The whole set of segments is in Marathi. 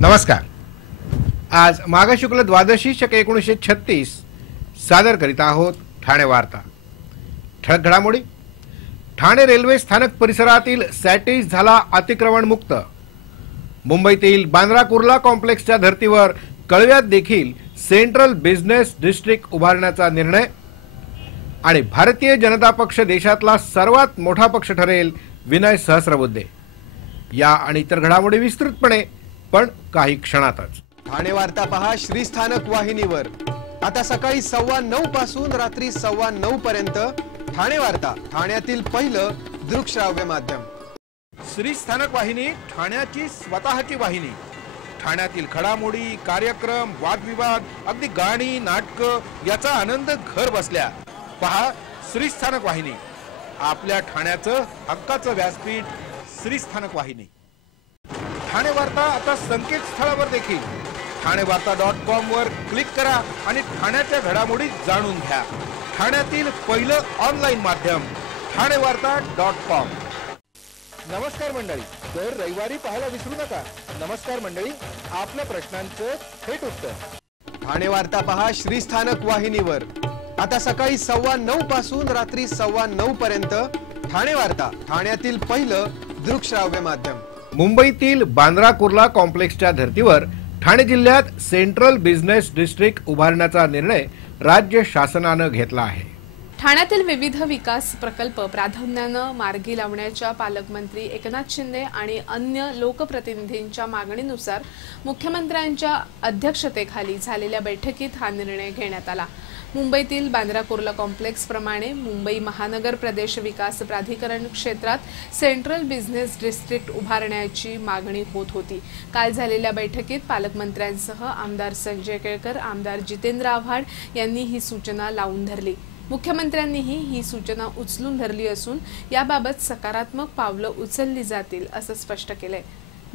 नमस्कार। आज माघ शुक्ल द्वादशी शके 1936 सादर करीत आहोत ठाणे वार्ता। ठळक घडामोडी। ठाणे रेल्वे स्थानक परिसरातील सॅटिस झाला अतिक्रमण मुक्त। मुंबईतील बांद्रा कुर्ला कॉम्प्लेक्सच्या धर्तीवर कळव्यात देखील सेंट्रल बिझनेस डिस्ट्रिक्ट उभारण्याचा निर्णय। आणि भारतीय जनता पक्ष देशातला सर्वात मोठा पक्ष ठरेल, विनय सहस्रबुद्धे। या आणि इतर घडामोडी विस्तृतपणे पण काही क्षणातच। ठाणे वार्ता पहा श्रीस्थानक वाहिनीवर। आता सकाळी 9:15 पासून रात्री 9:15 पर्यंत ठाणे वार्ता, ठाण्यातील पहिलं दृकश्राव्य माध्यम। श्रीस्थानक वाहिनी ठाण्याची स्वतःची वाहिनी। ठाण्यातील घडामोडी, कार्यक्रम, वादविवाद, अगदी गाणी, नाटक याचा आनंद घर बसल्या पहा श्रीस्थानक वाहिनी। आपल्या ठाण्याचं हक्काचं व्यासपीठ श्रीस्थानक वाहिनी। ठाणे वार्ता आता संकेतस्थळावर देखील ठाणेवार्ता.com वर क्लिक करा आणि ठाण्याच्या घडामोडी जाणून घ्या। ठाण्यातील पहिलं ऑनलाईन माध्यम ठाणेवार्ता.com। नमस्कार मंडळी, दर रविवारी पाहायला विसरू नका। नमस्कार मंडळी, आपल्या प्रश्नांचं थेट उत्तर। ठाणे वार्ता पहा श्रीस्थानक वाहिनीवर। आता सकाळी 9:15 पासून रात्री 9:15 पर्यंत ठाणे वार्ता, ठाण्यातील पहिलं दृकश्राव्य माध्यम। मुंबईतील बांद्रा कुर्ला कॉम्प्लेक्सच्या धर्तीवर ठाणे जिल्ह्यात सेंट्रल बिझनेस डिस्ट्रिक्ट उभारण्याचा निर्णय राज्य शासनाने घेतला आहे। ठाण्यातील विविध विकास प्रकल्प प्राधान्याने मार्गी लावण्याच्या पालकमंत्री एकनाथ शिंदे आणि अन्य लोकप्रतिनिधींच्या मागणीनुसार मुख्यमंत्र्यांच्या अध्यक्षतेखाली झालेल्या बैठकीत हा निर्णय घेण्यात आला। मुंबईतील बांद्रा कुर्ला कॉम्प्लेक्स प्रमाणे मुंबई महानगर प्रदेश विकास प्राधिकरण क्षेत्रात सेंट्रल बिझनेस डिस्ट्रिक्ट उभारण्याची मागणी होत होती। काल झालेल्या बैठकीत पालकमंत्र्यांसह आमदार संजय केळकर, आमदार जितेंद्र आव्हाड यांनी ही सूचना लावून धरली। मुख्यमंत्र्यांनीही ही सूचना उचलून धरली असून याबाबत सकारात्मक पावलं उचलली जातील असं स्पष्ट केलंय।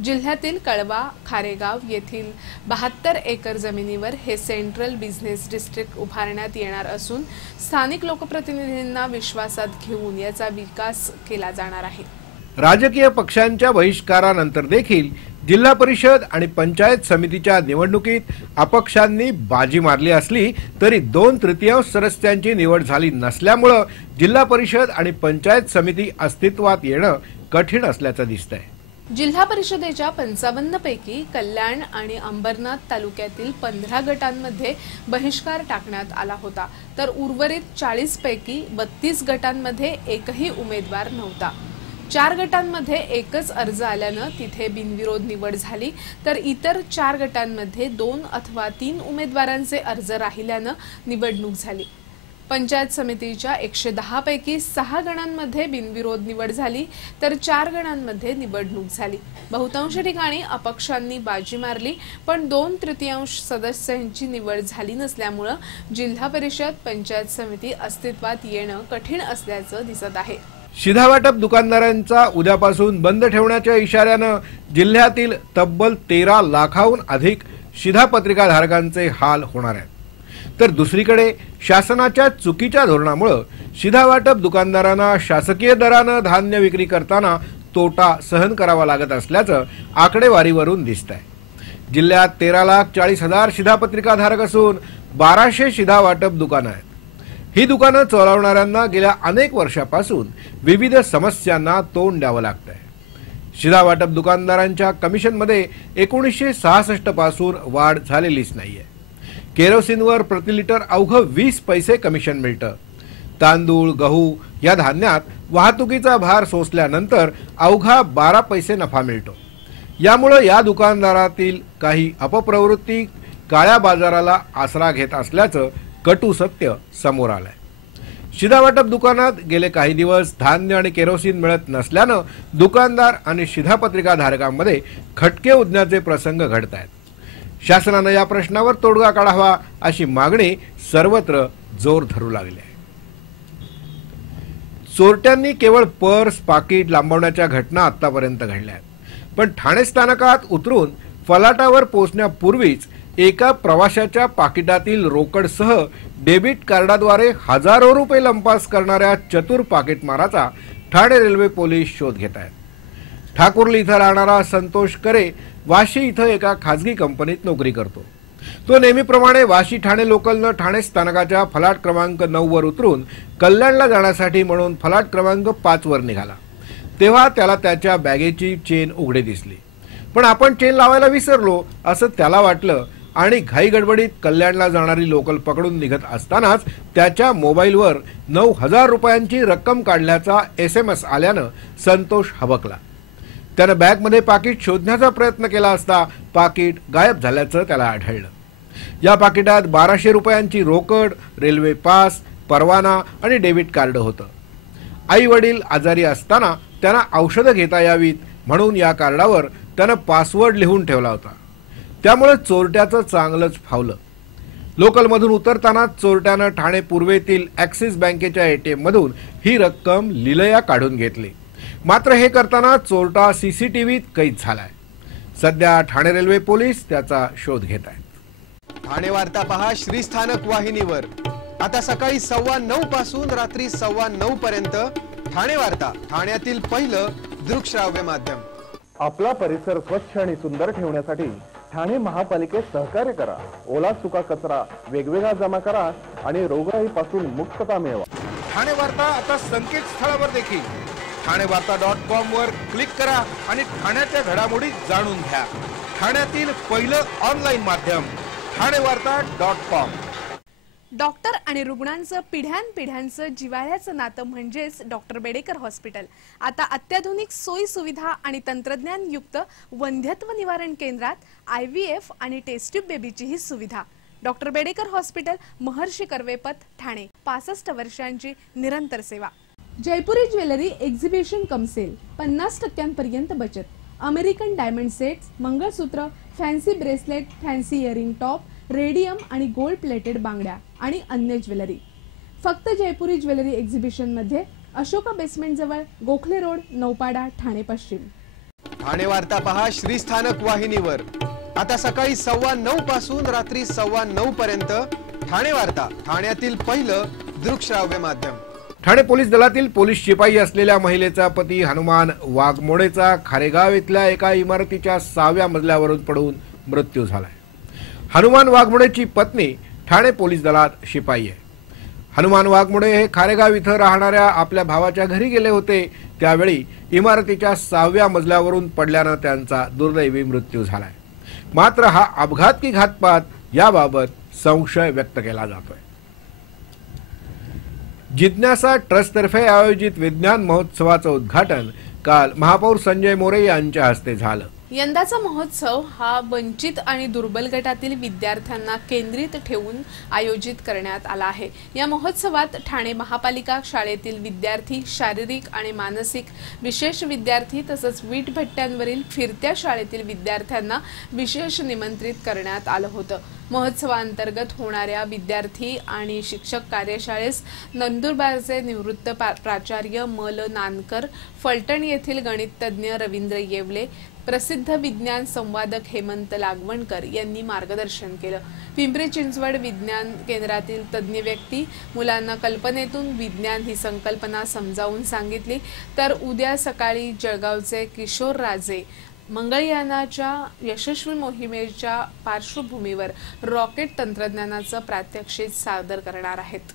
जिल्ह्यातील कळवा, खारेगाव येथील 72 एकर जमिनीवर हे सेंट्रल बिझनेस डिस्ट्रिक्ट उभारण्यात येणार असून स्थानिक लोकप्रतिनिधींना विश्वासात घेऊन याचा विकास केला जाणार आहे। राजकीय पक्षांच्या बहिष्कारानंतर देखील जिल्हा परिषद आणि पंचायत समितीच्या निवडणुकीत अपक्षांनी बाजी मारली असली तरी 2/3 सदस्यांची निवड झाली नसल्यामुळे जिल्हा परिषद आणि पंचायत समिती अस्तित्वात येणं कठीण असल्याचं दिसतंय। जिल्हा परिषदेच्या 55 पैकी कल्याण आणि अंबरनाथ तालुक्यातील 15 गटांमध्ये बहिष्कार टाकण्यात आला होता, तर उर्वरित 40 पैकी 32 गटांमध्ये एकही उमेदवार नव्हता। 4 गटांमध्ये एकच अर्ज आल्यानं तिथे बिनविरोध निवड झाली, तर इतर 4 गटांमध्ये 2 अथवा 3 उमेदवारांचे अर्ज राहिल्यानं निवडणूक झाली। पंचायत समितीच्या 110 पैकी 6 गणांमध्ये बिनविरोध निवड झाली, तर 4 गणांमध्ये निवडणूक झाली। बहुतांश ठिकाणी अपक्षांनी बाजी मारली, पण 2/3 सदस्यांची निवड झाली नसल्यामुळे जिल्हा परिषद पंचायत समिती अस्तित्वात येणं कठीण असल्याचं दिसत आहे। शिधावाटप दुकानदारांचा उद्यापासून बंद ठेवण्याच्या इशाऱ्यानं जिल्ह्यातील तब्बल 13 लाखाहून अधिक शिधापत्रिका धारकांचे हाल होणार आहेत। तर दुसरीकडे शासनाच्या चुकीच्या धोरणामुळे शिधावाटप दुकानदारांना शासकीय दराने धान्य विक्री करताना तोटा सहन करावा लागत असल्याचं आकडेवारीवरून दिसतंय। जिल्ह्यात 13,40,000 शिधापत्रिका धारक असून 1200 शिधावाटप दुकानं आहेत। ही दुकानं चालवणाऱ्यांना गेल्या अनेक वर्षापासून विविध समस्यांना तोंड द्यावं लागतंय। शिधावाटप दुकानदारांच्या कमिशनमध्ये 1966 पासून वाढ झालेलीच नाहीये। केरोसिनवर प्रति लिटर अवघं 20 पैसे कमिशन मिळतं। तांदूळ, गहू या धान्यात वाहतुकीचा भार सोसल्यानंतर अवघा 12 पैसे नफा मिळतो। यामुळे या दुकानदारातील काही अपप्रवृत्ती काळ्या बाजाराला आसरा घेत असल्याचं कटू सत्य समोर आलंय। शिधावाटप दुकानात गेले काही दिवस धान्य आणि केरोसिन मिळत नसल्यानं दुकानदार आणि शिधापत्रिका धारकांमध्ये खटके उडण्याचे प्रसंग घडत आहेत। शासनाने या प्रश्नावर तोडगा काढावा अशी मागणी सर्वत्र जोर धरू लागली आहे। चोरट्यांनी केवळ पर्स, पाकिट लांबवण्याच्या घटना आतापर्यंत घडल्या आहेत, पण ठाणे स्थानकात उतरून फलाटावर पोहोचण्यापूर्वीच एका प्रवाशाच्या पाकिटातील रोकडसह डेबिट कार्डाद्वारे हजारो रुपये लंपास करणाऱ्या चतुर पाकिटमाराचा ठाणे रेल्वे पोलीस शोध घेत आहेत। ठाकुर्ली इथं राहणारा संतोष करे वाशी इथं एका खाजगी कंपनीत नोकरी करतो। तो नेहमीप्रमाणे वाशी ठाणे लोकलनं ठाणे स्थानकाच्या फलाट क्रमांक 9 वर उतरून कल्याणला जाण्यासाठी म्हणून फलाट क्रमांक 5 वर निघाला। तेव्हा त्याला त्याच्या बॅगेची चेन उघडी दिसली, पण आपण चेन लावायला विसरलो असं त्याला वाटलं आणि घाई गडबडीत कल्याणला जाणारी लोकल पकडून निघत असतानाच त्याच्या मोबाईलवर 9,000 रुपयांची रक्कम काढल्याचा SMS आल्यानं संतोष हबकला। त्यानं बॅगमध्ये पाकिट शोधण्याचा प्रयत्न केला असता पाकिट गायब झाल्याचं त्याला आढळलं। या पाकिटात 1200 रुपयांची रोकड, रेल्वे पास, परवाना आणि डेबिट कार्ड होतं। आई वडील आजारी असताना त्यांना औषधं घेता यावीत म्हणून या कार्डावर त्यानं पासवर्ड लिहून ठेवला होता। त्यामुळे चोरट्याचं चांगलंच फावलं। लोकलमधून उतरताना चोरट्यानं ठाणे पूर्वेतील ॲक्सिस बँकेच्या ATM मधून ही रक्कम लिलया काढून घेतली। मात्र हे करताना चोरटा CCTVत कैद झालाय। सध्या ठाणे रेल्वे पोलीस त्याचा शोध घेत आहेत। ठाणे वार्ता पहा श्रीस्थानक वाहिनीवर। आता सकाळी 9:15 पासून रात्री 9:15 पर्यंत ठाणे वार्ता, ठाण्यातील पहिलं दृकश्राव्य माध्यम। आपला परिसर स्वच्छ आणि सुंदर ठेवण्यासाठी ठाणे महापालिकेत सहकार्य करा। ओला सुका कचरा वेगवेगळा जमा करा आणि रोगराईपासून मुक्तता मिळवा। ठाणे वार्ता आता संकेतस्थळावर देखील ठाणेवार्ता.com वर क्लिक करा आणि ठाण्याच्या घडामोडी जाणून घ्या। ठाण्यातील पहिलं ऑनलाईन माध्यम ठाणेवार्ता.com। डॉक्टर आणि रुग्णांचं पिढ्यानपिढ्यांचं जिव्हाळ्याचं नातं म्हणजेच डॉक्टर बेडेकर हॉस्पिटल। आता अत्याधुनिक सोयी सुविधा आणि तंत्रज्ञान युक्त वंध्यत्व निवारण केंद्रात IVF आणि टेस्ट ट्यूब बेबीचीही सुविधा। Doctor Bedekar hospital, Maharshi Karvepath, Thane. 65 वर्षांची निरंतर सेवा। Jaipuri jewellery exhibition cum sale, 50% बचत। American diamond sets, mangalsutra, fancy bracelet, fancy earring top, radium आणि गोल्ड प्लेटेड बांगड्या आणि अन्य ज्वेलरी फक्त जयपुरी ज्वेलरी एक्झिबिशन मध्ये, अशोका बेसमेंट जवळ, गोखले रोड, नौपाडा, ठाणे पश्चिम। ठाणे वार्ता पहा श्रीस्थानक वाहिनीवर। आता सकाळी 9:15 पासून रात्री 9:15 पर्यंत ठाणे वार्ता, ठाण्यातील पहिलं दृकश्राव्य माध्यम। ठाणे पोलीस दलातील पोलीस शिपाई असलेल्या महिलेचा पती हनुमान वाघमोडेचा खारेगाव इथल्या एका इमारतीच्या 6व्या मजल्यावरून पडून मृत्यू झालाय। हनुमान वाघमोडेची पत्नी ठाणे पोलीस दलात शिपाई आहे। हनुमान वाघमोडे हे खारेगाव इथं राहणाऱ्या आपल्या भावाच्या घरी गेले होते। त्यावेळी इमारतीच्या 6व्या मजल्यावरून पडल्यानं त्यांचा दुर्दैवी मृत्यू झालाय। मात्र हा अपघात की घातपात याबाबत संशय व्यक्त केला जातोय। जिज्ञासा ट्रस्टतर्फे आयोजित विज्ञान महोत्सवाचं उद्घाटन काल महापौर संजय मोरे यांच्या हस्ते झालं। यंदाचा महोत्सव हा वंचित आणि दुर्बल गटातील विद्यार्थ्यांना केंद्रित ठेवून आयोजित करण्यात आला आहे। या महोत्सवात ठाणे महापालिका शाळेतील विद्यार्थी, शारीरिक आणि मानसिक विशेष विद्यार्थी तसंच वीटभट्ट्यांवरील फिरत्या शाळेतील विद्यार्थ्यांना विशेष निमंत्रित करण्यात आलं होतं। महोत्सवांतर्गत होणाऱ्या विद्यार्थी आणि शिक्षक कार्यशाळेस नंदुरबारचे निवृत्त प्राचार्य मल नानकर, फलटण येथील गणिततज्ञ रवींद्र येवले, प्रसिद्ध विज्ञान संवादक हेमंत लागवणकर यांनी मार्गदर्शन केलं। पिंपरी चिंचवड विज्ञान केंद्रातील तज्ञ व्यक्ती मुलांना कल्पनेतून विज्ञान ही संकल्पना समजावून सांगितली, तर उद्या सकाळी जळगावचे किशोर राजे मंगळयानाच्या यशस्वी मोहिमेच्या पार्श्वभूमीवर रॉकेट तंत्रज्ञानाचं प्रात्यक्षिक सादर करणार आहेत।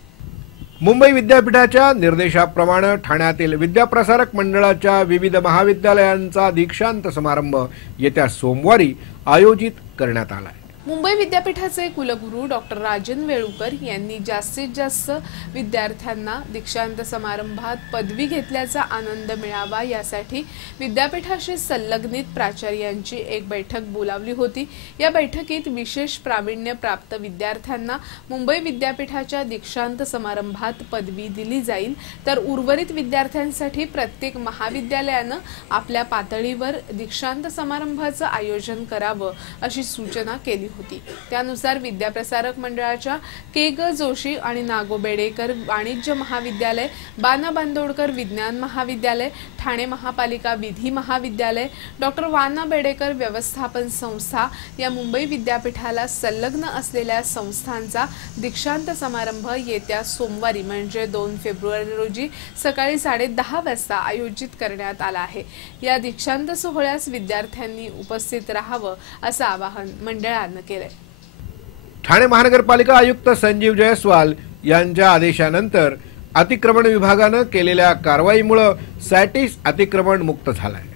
मुंबई विद्यापीठाच्या निर्देशाप्रमाणे ठाण्यातील विद्याप्रसारक मंडळाच्या विविध महाविद्यालयांचा दीक्षांत समारंभ येत्या सोमवारी आयोजित करण्यात आला आहे। मुंबई विद्यापीठाचे कुलगुरू डॉक्टर राजन वेळुकर यांनी जास्तीत जास्त विद्यार्थ्यांना दीक्षांत समारंभात पदवी घेतल्याचा आनंद मिळावा यासाठी विद्यापीठाशी संलग्नित प्राचार्यांची एक बैठक बोलावली होती। या बैठकीत विशेष प्रावीण्य प्राप्त विद्यार्थ्यांना मुंबई विद्यापीठाच्या दीक्षांत समारंभात पदवी दिली जाईल, तर उर्वरित विद्यार्थ्यांसाठी प्रत्येक महाविद्यालयानं आपल्या पातळीवर दीक्षांत समारंभाचं आयोजन करावं अशी सूचना केली होती। त्यानुसार विद्याप्रसारक मंडळाच्या के.ग. जोशी आणि नागो बेडेकर वाणिज्य महाविद्यालय, बाना बांदोडकर विज्ञान महाविद्यालय, ठाणे महापालिका विधी महाविद्यालय, डॉक्टर वाना बेडेकर व्यवस्थापन संस्था या मुंबई विद्यापीठाला संलग्न असलेल्या संस्थांचा दीक्षांत समारंभ येत्या सोमवारी म्हणजे 2 फेब्रुवारी रोजी सकाळी 10:30 वाजता आयोजित करण्यात आला आहे। या दीक्षांत सोहळ्यास विद्यार्थ्यांनी उपस्थित राहावं असं आवाहन मंडळानं केलंय। ठाणे महानगरपालिका आयुक्त संजीव जयस्वाल यांच्या आदेशानंतर अतिक्रमण विभागानं केलेल्या कारवाईमुळे सॅटिस अतिक्रमण मुक्त झालाय।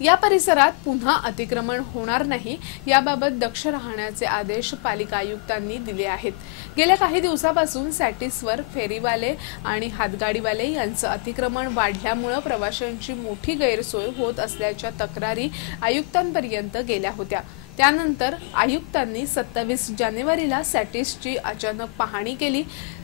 या परिसरात पुन्हा अतिक्रमण होणार नाही याबाबत दक्ष राहण्याचे आदेश पालिका आयुक्तांनी दिले आहेत। गेल्या काही दिवसापासून सॅटिसवर फेरीवाले आणि हातगाडीवाले यांचं अतिक्रमण वाढल्यामुळे प्रवाशांची मोठी गैरसोय होत असल्याच्या तक्रारी आयुक्तांपर्यंत गेल्या होत्या। त्यानंतर आयुक्तांनी 27 जानेवारीला सॅटिसची अचानक पाहणी केली।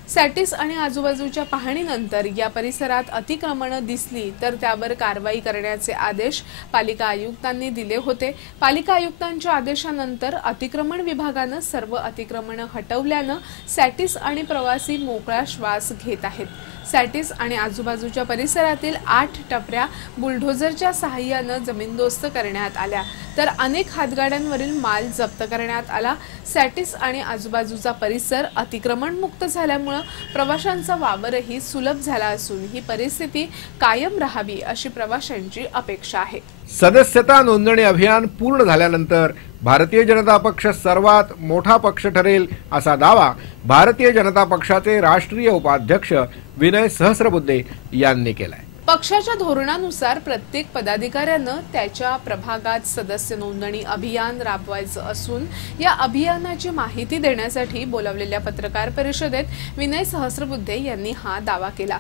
सॅटिस आणि आजूबाजूच्या पाहणीनंतर या परिसरात अतिक्रमणं दिसली तर त्यावर कारवाई करण्याचे आदेश पालिका आयुक्तांनी दिले होते। पालिका आयुक्तांच्या आदेशानंतर अतिक्रमण विभागानं सर्व अतिक्रमणं हटवल्यानं सॅटिस आणि प्रवासी मोकळा श्वास घेत आहेत। सॅटिस आणि आजूबाजूच्या परिसरातील 8 टपऱ्या बुलडोझरच्या सहाय्यानं जमीनदोस्त करण्यात आल्या तर अनेक हातगाड्यांवरील माल जप्त करण्यात आला। सॅटिस आणि आजूबाजूचा परिसर अतिक्रमण मुक्त झाल्यामुळे प्रवाशांचा वावरही सुलभ झाला असून ही परिस्थिती कायम राहावी अशी प्रवाशांची अपेक्षा आहे। सदस्यता नोंदणी अभियान पूर्ण झाल्यानंतर भारतीय जनता पक्ष सर्वात मोठा पक्ष ठरेल असा दावा भारतीय जनता पक्षाचे राष्ट्रीय उपाध्यक्ष विनय सहस्रबुद्धे यांनी केलाय। पक्षाच्या धोरणानुसार प्रत्येक पदाधिकाऱ्यानं त्याच्या प्रभागात सदस्य नोंदणी अभियान राबवायचं असून या अभियानाची माहिती देण्यासाठी बोलावलेल्या पत्रकार परिषदेत विनय सहस्रबुद्धे यांनी हा दावा केला।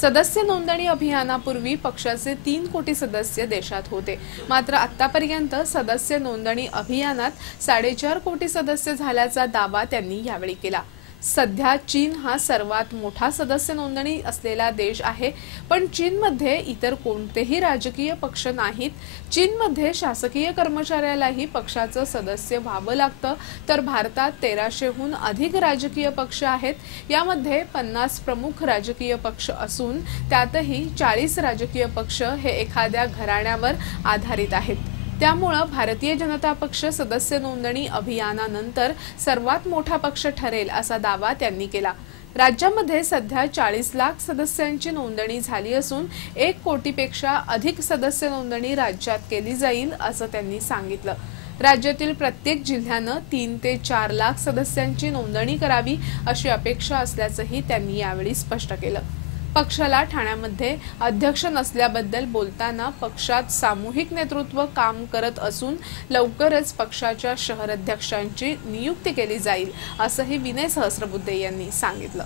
सदस्य नोंदणी अभियानापूर्वी पक्षाचे 3 कोटी सदस्य देशात होते, मात्र आतापर्यंत सदस्य नोंदणी अभियानात 4.5 कोटी सदस्य झाल्याचा दावा त्यांनी यावेळी केला। सध्या चीन हा सर्वात मोठा सदस्य नोंदणी असलेला देश आहे, पण चीनमध्ये इतर कोणतेही राजकीय पक्ष नाहीत। चीनमध्ये शासकीय कर्मचाऱ्यालाही पक्षाचं सदस्य व्हावं लागतं, तर भारतात 1300हून अधिक राजकीय पक्ष आहेत। यामध्ये 50 प्रमुख राजकीय पक्ष असून त्यातही 40 राजकीय पक्ष हे एखाद्या घराण्यावर आधारित आहेत। त्यामुळे भारतीय जनता पक्ष सदस्य नोंदणी अभियानानंतर सर्वात मोठा पक्ष ठरेल असा दावा त्यांनी केला। राज्यामध्ये सध्या 40 लाख सदस्यांची नोंदणी झाली असून 1 कोटीपेक्षा अधिक सदस्य नोंदणी राज्यात केली जाईल असं त्यांनी सांगितलं। राज्यातील प्रत्येक जिल्ह्यानं 3 ते 4 लाख सदस्यांची नोंदणी करावी अशी अपेक्षा असल्याचंही त्यांनी यावेळी स्पष्ट केलं। पक्षाला ठाण्यामध्ये अध्यक्ष नसल्याबद्दल बोलताना पक्षात सामूहिक नेतृत्व काम करत असून लवकरच पक्षाच्या शहर अध्यक्षांची नियुक्ती केली जाईल असंही विनय सहस्रबुद्धे यांनी सांगितलं।